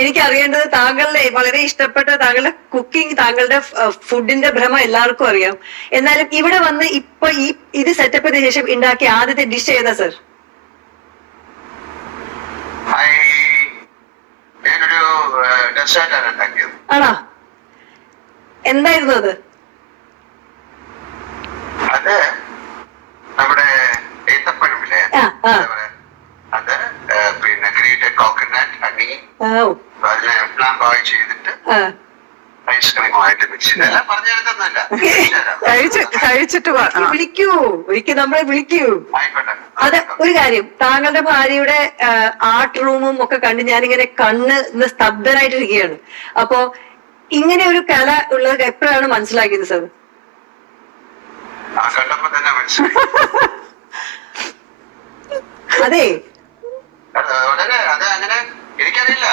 എനിക്ക് അറിയേണ്ടത് താങ്കളുടെ വളരെ ഇഷ്ടപ്പെട്ട താങ്കളുടെ കുക്കിംഗ്, താങ്കളുടെ ഫുഡിന്റെ ഭ്രമം എല്ലാവർക്കും അറിയാം. എന്നാലും ഇവിടെ വന്ന് ഇപ്പൊ ഇത് സെറ്റപ്പ് ചെയ്ത ശേഷം ഉണ്ടാക്കിയ ആദ്യത്തെ ഡിഷ് ഏതാ സർ? ആണോ? എന്തായിരുന്നു അത്? അത് നമ്മുടെ ഏത്തപ്പഴമില്ലേ, അത് പിന്നെ ഗ്രേറ്റഡ് കോക്കനട്ട്, ഹണി, അതിനെ എല്ലാം ബോയിൽ ചെയ്തിട്ട് ഐസ്ക്രീമുമായിട്ട് മിക്സ് ചെയ്ത് എല്ലാം പറഞ്ഞു തരുന്നല്ല. കഴിച്ചിട്ട് വിളിക്കൂ, ഒരിക്കൽ നമ്മളെ വിളിക്കൂ. ആയിക്കോട്ടെ. അത് ഒരു കാര്യം, താങ്കളുടെ ഭാര്യയുടെ ആർട്ട് റൂമും ഒക്കെ കണ്ട് ഞാനിങ്ങനെ കണ്ണ് ഇന്ന് സ്തബ്ധനായിട്ടിരിക്കുകയാണ്. അപ്പോ ഇങ്ങനെ ഒരു കല ഉള്ളത് എപ്പോഴാണ് മനസ്സിലാക്കിയത് സർ? കണ്ടപ്പോ തന്നെ മനസ്സിലായി. അതെ, വളരെ അത് അങ്ങനെ എനിക്കറിയില്ല.